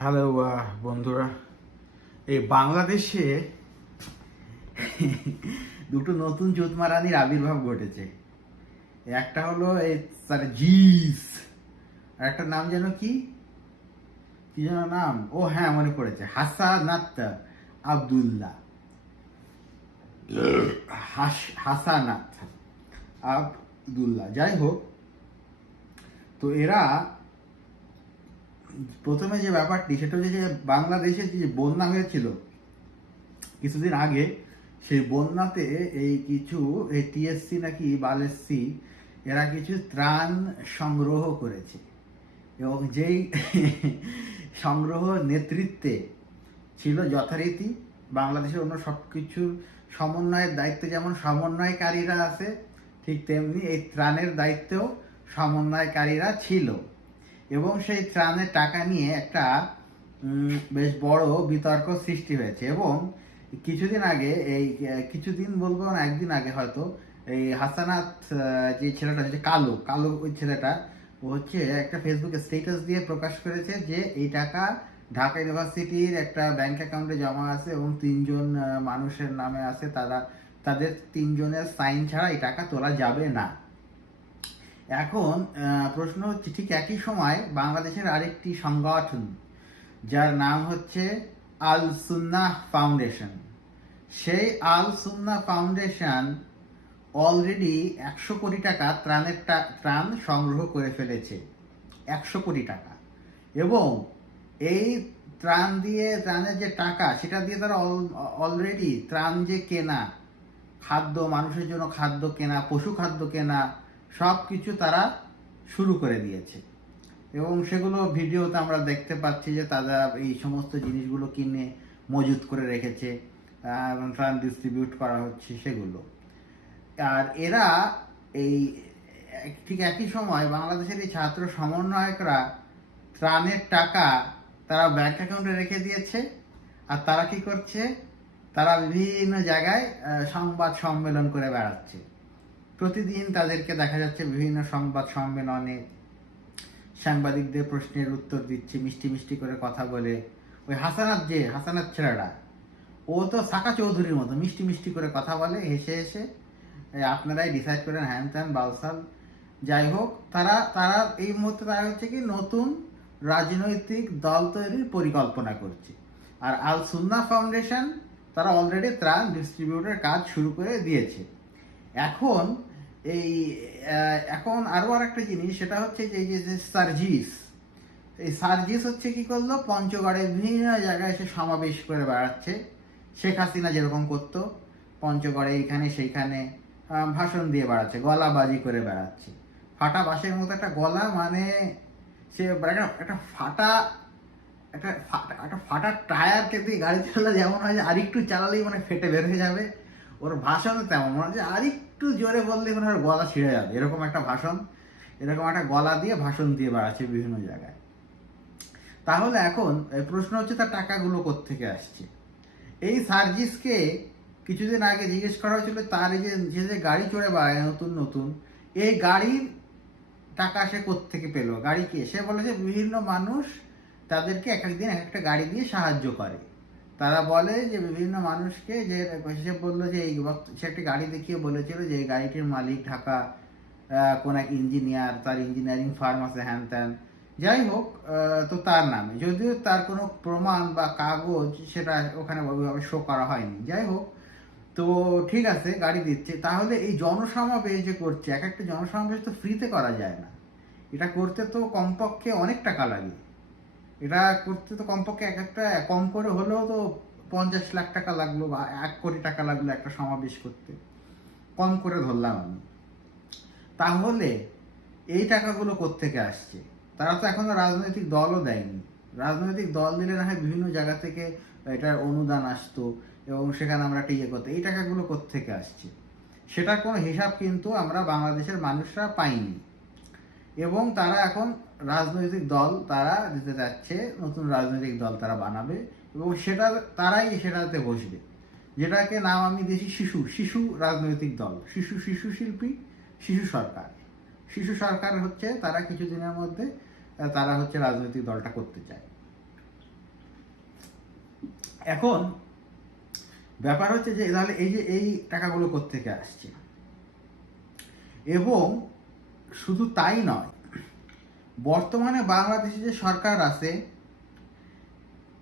Hello বন্ধুরা। এই বাংলাদেশে দুটো নতুন চোতমারানির আবির্ভাব ঘটেছে। একটা হলো এই তার জিস, আর একটা নাম যেন কি? কি যেন নাম? ও হ্যাঁ মনে পড়েছে। হাসানাত আবদুল্লাহ। হাস- হাসানাত আবদুল্লাহ। যাই হোক, তো এরা প্রথমে যে ব্যাপারটি, সেটা হচ্ছে যে বাংলাদেশে যে বন্যা হয়েছিল কিছুদিন আগে, সেই বন্যাতে এই কিছু, এই টিএসসি নাকি বালেসসি, এরা কিছু ত্রাণ সংগ্রহ করেছে। এবং যেই সংগ্রহ নেতৃত্বে ছিল যথারীতি, বাংলাদেশের অন্য সব কিছুর সমন্বয়ের দায়িত্বে যেমন সমন্বয়কারীরা আছে, ঠিক তেমনি এই ত্রাণের দায়িত্বেও সমন্বয়কারীরা ছিল। এবং সেই ত্রাণের টাকা নিয়ে একটা বেশ বড় বিতর্ক সৃষ্টি হয়েছে এবং কিছুদিন আগে এই, কিছুদিন বলব না, একদিন আগে হয়তো এই হাসানাত যে ছেলেটা হচ্ছে কালো কালো ওই ছেলেটা, ও হচ্ছে একটা ফেসবুকে স্টেটাস দিয়ে প্রকাশ করেছে যে এই টাকা ঢাকা ইউনিভার্সিটির একটা ব্যাংক অ্যাকাউন্টে জমা আছে এবং তিনজন মানুষের নামে আছে, তারা, তাদের তিনজনের সাইন ছাড়া এই টাকা তোলা যাবে না। এখন প্রশ্ন হচ্ছে ঠিক একই সময় বাংলাদেশের আরেকটি সংগঠন, যার নাম হচ্ছে আল সুন্নাহ ফাউন্ডেশন। সেই আল সুন্নাহ ফাউন্ডেশন অলরেডি একশো কোটি টাকা ত্রাণের ত্রাণ সংগ্রহ করে ফেলেছে। একশো কোটি টাকা। এবং এই ত্রাণ দিয়ে, ত্রাণের যে টাকা, সেটা দিয়ে তারা অলরেডি ত্রাণ যে কেনা, খাদ্য, মানুষের জন্য খাদ্য কেনা পশু খাদ্য কেনা সব কিছু তারা শুরু করে দিয়েছে। এবং সেগুলো ভিডিওতে আমরা দেখতে পাচ্ছি যে তারা এই সমস্ত জিনিসগুলো কিনে মজুত করে রেখেছে এবং ত্রাণ ডিস্ট্রিবিউট করা হচ্ছে সেগুলো। আর এরা এই ঠিক একই সময় বাংলাদেশের এই ছাত্র সমন্বয়করা ত্রাণের টাকা তারা ব্যাংক অ্যাকাউন্টে রেখে দিয়েছে। আর তারা কি করছে? তারা বিভিন্ন জায়গায় সংবাদ সম্মেলন করে বেড়াচ্ছে। প্রতিদিন তাদেরকে দেখা যাচ্ছে বিভিন্ন সংবাদ সম্মেলনে সাংবাদিকদের প্রশ্নের উত্তর দিচ্ছে, মিষ্টি মিষ্টি করে কথা বলে। ওই হাসানাত যে, হাসানাত ছেলেরা, ও তো সাকা চৌধুরীর মতো মিষ্টি মিষ্টি করে কথা বলে, হেসে হেসে। আপনারাই ডিসাইড করেন, হ্যান ত্যান, বালসাল, যাই হোক, তারা তারা, এই মুহূর্তে তারা হচ্ছে কি নতুন রাজনৈতিক দল তৈরির পরিকল্পনা করছে। আর আল সুন্না ফাউন্ডেশন তারা অলরেডি ত্রাণ ডিস্ট্রিবিউটের কাজ শুরু করে দিয়েছে। এখন এই এখন আরও আরেকটা জিনিস, সেটা হচ্ছে যে যে যে সার্জিস, এই সার্জিস হচ্ছে কি করল? পঞ্চগড়ে বিভিন্ন জায়গায় এসে সমাবেশ করে বেড়াচ্ছে। শেখ হাসিনা যেরকম করতো, পঞ্চগড়ে এইখানে সেইখানে ভাষণ দিয়ে বেড়াচ্ছে, গলাবাজি করে বেড়াচ্ছে। ফাটা বাঁশের মতো একটা গলা মানে সে একটা একটা ফাটা একটা ফাটা একটা ফাটা টায়ারকে দিয়ে গাড়ি চালালে যেমন হয় যে আরেকটু চালালেই মানে ফেটে বের যাবে। ওর ভাষণ তেমন, মনে হয় হচ্ছে আরেকটু জোরে বললে মনে হয় গলা ছিঁড়ে যাবে। এরকম একটা ভাষণ, এরকম একটা গলা দিয়ে ভাষণ দিয়ে বেড়াচ্ছে বিভিন্ন জায়গায়। তাহলে এখন প্রশ্ন হচ্ছে তার টাকাগুলো কোত্থেকে আসছে? এই সার্জিসকে কিছুদিন আগে জিজ্ঞেস করা হয়েছিল, তার এই যে যে গাড়ি চড়ে বেড়ায়, নতুন নতুন, এই গাড়ির টাকা সে কোত্থেকে পেল? গাড়ি কে? সে বলেছে, বিভিন্ন মানুষ তাদেরকে এক একদিন এক একটা গাড়ি দিয়ে সাহায্য করে। তারা বলে যে বিভিন্ন মানুষকে যে সে বলল যে এই সে একটি গাড়ি দেখিয়ে বলেছিল যে এই গাড়িটির মালিক ঢাকা কোন এক ইঞ্জিনিয়ার, তার ইঞ্জিনিয়ারিং ফার্ম আছে হ্যান ত্যান। যাই হোক তো তার নামে। যদিও তার কোনো প্রমাণ বা কাগজ সেটা ওখানে ওইভাবে শো করা হয়নি। যাই হোক, তো ঠিক আছে, গাড়ি দিচ্ছে। তাহলে এই জনসমাবেশ যে করছে, এক একটা জনসমাবেশ তো ফ্রিতে করা যায় না। এটা করতে তো কমপক্ষে অনেক টাকা লাগে। এটা করতে তো কমপক্ষে এক একটা, কম করে হলেও তো পঞ্চাশ লাখ টাকা লাগল বা এক কোটি টাকা লাগল একটা সমাবেশ করতে। কম করে ধরলাম আমি। তাহলে এই টাকাগুলো কোত্থেকে আসছে? তারা তো এখনও রাজনৈতিক দলও দেয়নি। রাজনৈতিক দল দিলে না হয় বিভিন্ন জায়গা থেকে এটার অনুদান আসতো এবং সেখানে আমরা একটা ইয়ে করতো এই টাকাগুলো কোত্থেকে আসছে? সেটার কোনো হিসাব কিন্তু আমরা বাংলাদেশের মানুষরা পাইনি। এবং তারা এখন রাজনৈতিক দল তারা দিতে যাচ্ছে, নতুন রাজনৈতিক দল তারা বানাবে এবং সেটা, তারাই সেটাতে বসবে। যেটাকে নাম আমি দিয়েছি শিশু শিশু রাজনৈতিক দল, শিশু শিশু শিল্পী, শিশু সরকার। শিশু সরকার হচ্ছে তারা কিছুদিনের মধ্যে তারা হচ্ছে রাজনৈতিক দলটা করতে চায়। এখন ব্যাপার হচ্ছে যে, তাহলে এই যে, এই টাকাগুলো কোত্থেকে আসছে? এবং শুধু তাই নয় বর্তমানে বাংলাদেশে যে সরকার আছে,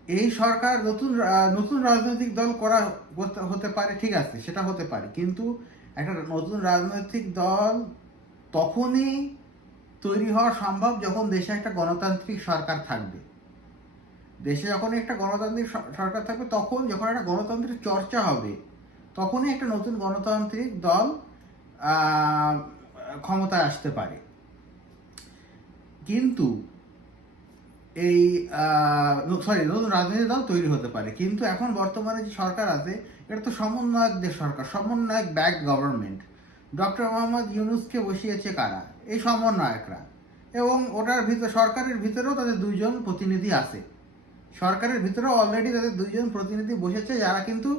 এই সরকার নতুন নতুন রাজনৈতিক দল করা হতে- পারে, ঠিক আছে, সেটা হতে পারে। কিন্তু একটা নতুন রাজনৈতিক দল তখনই তৈরি হওয়া সম্ভব যখন দেশে একটা গণতান্ত্রিক সরকার থাকবে। দেশে যখন একটা গণতান্ত্রিক সরকার থাকবে, তখন যখন একটা গণতান্ত্রিক চর্চা হবে, তখনই একটা নতুন গণতান্ত্রিক দল ক্ষমতায় আসতে পারে। কিন্তু এই সরি নতুন রাজনৈতিক দল তৈরি হতে পারে। কিন্তু এখন বর্তমানে যে সরকার আছে, এটা তো সমন্বয়কদের সরকার, সমন্বয়ক ব্যাক গভর্নমেন্ট। ডক্টর মোহাম্মদ ইউনুসকে বসিয়েছে কারা? এই সমন্বয়করা। এবং ওটার ভিতর, সরকারের ভিতরেও তাদের দুজন প্রতিনিধি আছে। সরকারের ভিতরেও অলরেডি তাদের দুইজন প্রতিনিধি বসেছে, যারা কিন্তু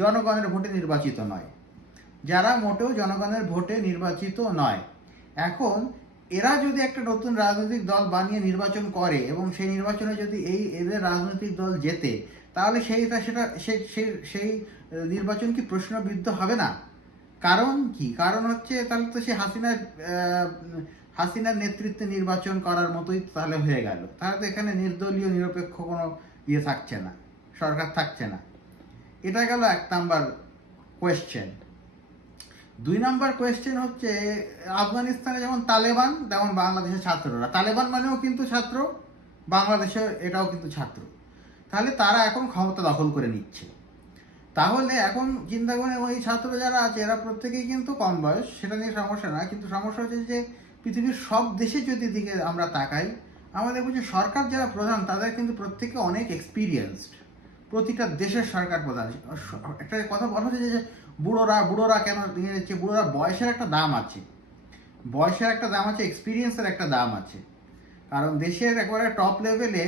জনগণের ভোটে নির্বাচিত নয়। যারা মোটেও জনগণের ভোটে নির্বাচিত নয়। এখন এরা যদি একটা নতুন রাজনৈতিক দল বানিয়ে নির্বাচন করে এবং সেই নির্বাচনে যদি এই এদের রাজনৈতিক দল জেতে, তাহলে সেইটা সেটা সেই সেই সেই নির্বাচন কি প্রশ্নবিদ্ধ হবে না? কারণ কি? কারণ হচ্ছে তাহলে তো সে হাসিনার হাসিনার নেতৃত্বে নির্বাচন করার মতোই তাহলে হয়ে গেল। তাহলে তো এখানে নির্দলীয়, নিরপেক্ষ কোনো ইয়ে থাকছে না, সরকার থাকছে না। এটা গেল এক নাম্বার কোয়েশ্চেন দুই নাম্বার কোয়েশ্চেন হচ্ছে, আফগানিস্তানে যেমন তালেবান, তেমন বাংলাদেশের ছাত্ররা। তালেবান মানেও কিন্তু ছাত্র বাংলাদেশের এটাও কিন্তু ছাত্র। তাহলে তারা এখন ক্ষমতা দখল করে নিচ্ছে। তাহলে এখন চিন্তা করেন ওই ছাত্র যারা আছে, এরা প্রত্যেকেই কিন্তু কম বয়স, সেটা নিয়ে সমস্যা না কিন্তু সমস্যা হচ্ছে যে, পৃথিবীর সব দেশে যদি দিকে আমরা তাকাই, আমাদের যে সরকার যারা প্রধান, তাদের কিন্তু প্রত্যেকে অনেক এক্সপিরিয়েন্সড প্রতিটা দেশের সরকার প্রধান। একটা কথা বলা হচ্ছে যে বুড়োরা বুড়োরা কেন নিয়ে যাচ্ছে বুড়োরা বয়সের একটা দাম আছে। বয়সের একটা দাম আছে এক্সপিরিয়েন্সের একটা দাম আছে। কারণ দেশের একবারে টপ লেভেলে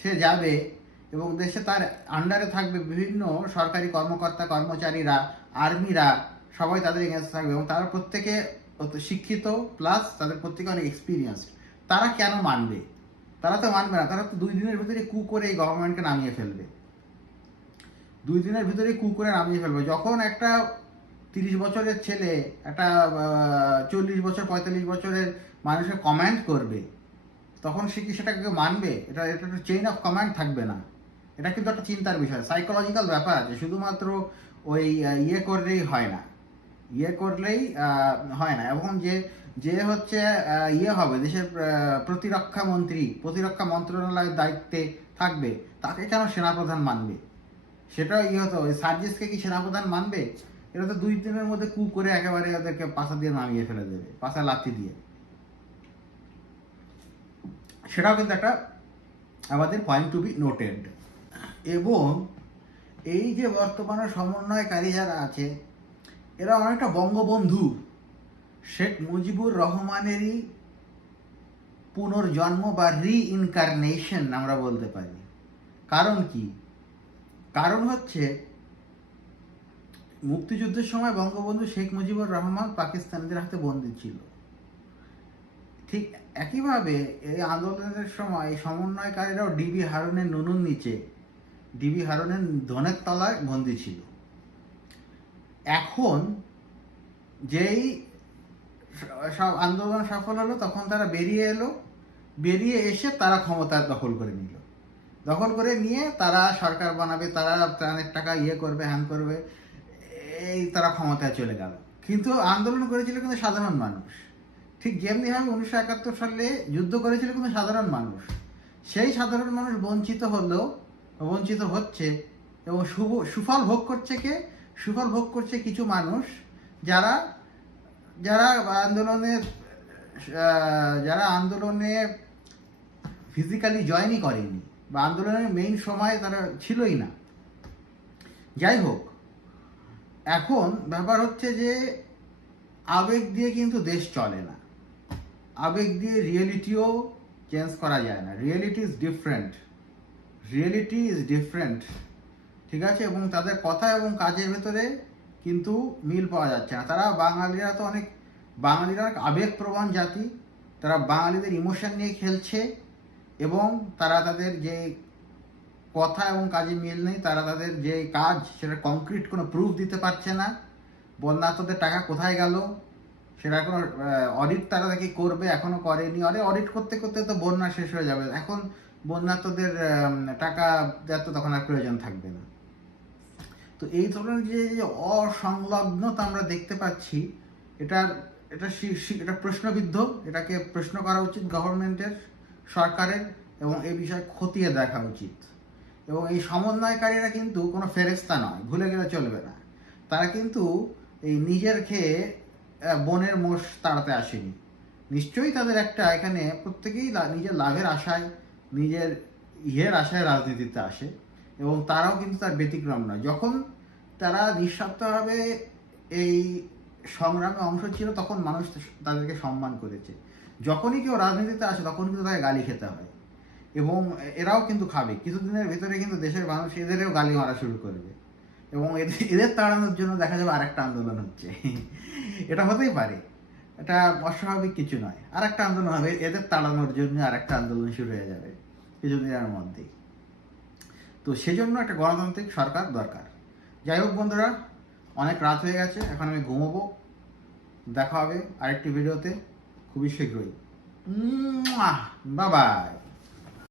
সে যাবে এবং দেশে তার আন্ডারে থাকবে বিভিন্ন সরকারি কর্মকর্তা, কর্মচারীরা, আর্মিরা, সবাই তাদের এগেন্সে থাকবে এবং তারা প্রত্যেকে শিক্ষিত প্লাস তাদের প্রত্যেকে অনেক এক্সপিরিয়েন্সড তারা কেন মানবে? তারা তো মানবে না। তারা তো দুই দিনের ভিতরে কু করে এই গভর্নমেন্টকে নামিয়ে ফেলবে। দুই দিনের ভিতরে কু করে নামিয়ে ফেলবে। যখন একটা তিরিশ বছরের ছেলে, একটা চল্লিশ বছর, পঁয়তাল্লিশ বছরের মানুষের কমেন্ট করবে, তখন সে কি সেটাকে মানবে? এটা এটা একটা চেইন অফ কমান্ড থাকবে না। এটা কিন্তু একটা চিন্তার বিষয় সাইকোলজিক্যাল ব্যাপার আছে। শুধুমাত্র ওই ইয়ে করলেই হয় না। ইয়ে করলেই হয় না। এবং যে যে হচ্ছে ইয়ে হবে, দেশের প্রতিরক্ষা মন্ত্রী, প্রতিরক্ষা মন্ত্রণালয়ের দায়িত্বে থাকবে, তাকে কেন সেনাপ্রধান মানবে? সেটাও ইয়ে হতো, ওই সার্জিসকে কি সেনাপ্রধান মানবে? এটা তো দুই দিনের মধ্যে কু করে একেবারে ওদেরকে পাশা দিয়ে নামিয়ে ফেলে দেবে, পাশা লাথি দিয়ে। সেটাও কিন্তু একটা আমাদের পয়েন্ট টু বি নোটেড এবং এই যে বর্তমানে সমন্বয়কারী যারা আছে, এরা অনেকটা বঙ্গবন্ধু। শেখ মুজিবুর রহমানেরই পুনর্জন্ম বা রিইনকারনেশন আমরা বলতে পারি। কারণ কি? কারণ হচ্ছে মুক্তিযুদ্ধের সময় বঙ্গবন্ধু শেখ মুজিবুর রহমান পাকিস্তানিদের হাতে বন্দী ছিল। ঠিক একইভাবে এই আন্দোলনের সময় সমন্বয়কারীরাও ডিবি হারুনের নুনুর নিচে ডিবি হারুনের ধনের তলায় বন্দী ছিল। এখন যেই সব আন্দোলন সফল হলো তখন তারা বেরিয়ে এলো, বেরিয়ে এসে তারা ক্ষমতা দখল করে নিল। দখল করে নিয়ে তারা সরকার বানাবে, তারা ত্রাণের টাকা ইয়ে করবে হ্যান করবে, এই তারা ক্ষমতায় চলে গেল। কিন্তু আন্দোলন করেছিল কিন্তু সাধারণ মানুষ। ঠিক যেমনিভাবে উনিশশো একাত্তর সালে যুদ্ধ করেছিল কিন্তু সাধারণ মানুষ। সেই সাধারণ মানুষ বঞ্চিত হলো বঞ্চিত হচ্ছে এবং শুভ, সুফল ভোগ করছে কে? সুফল ভোগ করছে কিছু মানুষ যারা যারা আন্দোলনে যারা আন্দোলনে ফিজিক্যালি জয়েনই করেনি। বা আন্দোলনের মেইন সময় তারা ছিলই না। যাই হোক, এখন ব্যাপার হচ্ছে যে আবেগ দিয়ে কিন্তু দেশ চলে না। আবেগ দিয়ে রিয়েলিটিও চেঞ্জ করা যায় না। Reality is different reality is different ঠিক আছে? এবং তাদের কথা এবং কাজের ভেতরে কিন্তু মিল পাওয়া যাচ্ছে না। তারা বাঙালিরা তো অনেক, বাঙালিরা আবেগপ্রবণ জাতি। তারা বাঙালিদের ইমোশন নিয়ে খেলছে। এবং তারা তাদের যে কথা এবং কাজে মিল নেই, তারা তাদের যে কাজ সেটা কংক্রিট কোনো প্রুফ দিতে পারছে না। বন্যার্থদের টাকা কোথায় গেল? সেটা কোনো অডিট তারা নাকি করবে, এখনও করেনি। অরে অডিট করতে করতে তো বন্যা শেষ হয়ে যাবে। এখন বন্যার্থদের টাকা দেওয়ার তো তখন আর প্রয়োজন থাকবে না। তো এই ধরনের যে অসংলগ্নতা আমরা দেখতে পাচ্ছি, এটার, এটা এটা প্রশ্নবিদ্ধ। এটাকে প্রশ্ন করা উচিত গভর্নমেন্টের সরকারের এবং এই বিষয়ে খতিয়ে দেখা উচিত। এবং এই সমন্বয়কারীরা কিন্তু কোনো ফেরেস্তা নয়, ভুলে গেলে চলবে না। তারা কিন্তু এই নিজের খেয়ে বনের মোষ তাড়াতে আসেনি। নিশ্চয়ই তাদের একটা এখানে প্রত্যেকেই নিজের লাভের আশায়, নিজের ইয়ের আশায় রাজনীতিতে আসে। এবং তারাও কিন্তু তার ব্যতিক্রম নয়। যখন তারা নিঃস্বার্থভাবে এই সংগ্রামে অংশ ছিল, তখন মানুষ তাদেরকে সম্মান করেছে। যখনই কেউ রাজনীতিতে আসে, তখন কিন্তু তাকে গালি খেতে হয়। এবং এরাও কিন্তু খাবে। কিছুদিনের ভিতরে কিন্তু দেশের মানুষ এদেরও গালি মারা শুরু করবে। এবং এদের তাড়ানোর জন্য দেখা যাবে আরেকটা আন্দোলন হচ্ছে। এটা হতেই পারে। এটা অস্বাভাবিক কিছু নয়। আর একটা আন্দোলন হবে, এদের তাড়ানোর জন্য আরেকটা আন্দোলন শুরু হয়ে যাবে কিছুদিনের মধ্যেই। তো সেজন্য একটা গণতান্ত্রিক সরকার দরকার। যাই হোক বন্ধুরা, অনেক রাত হয়ে গেছে, এখন আমি ঘুমোবো। দেখা হবে আরেকটি ভিডিওতে। খুবই শীঘ্রই বাবাই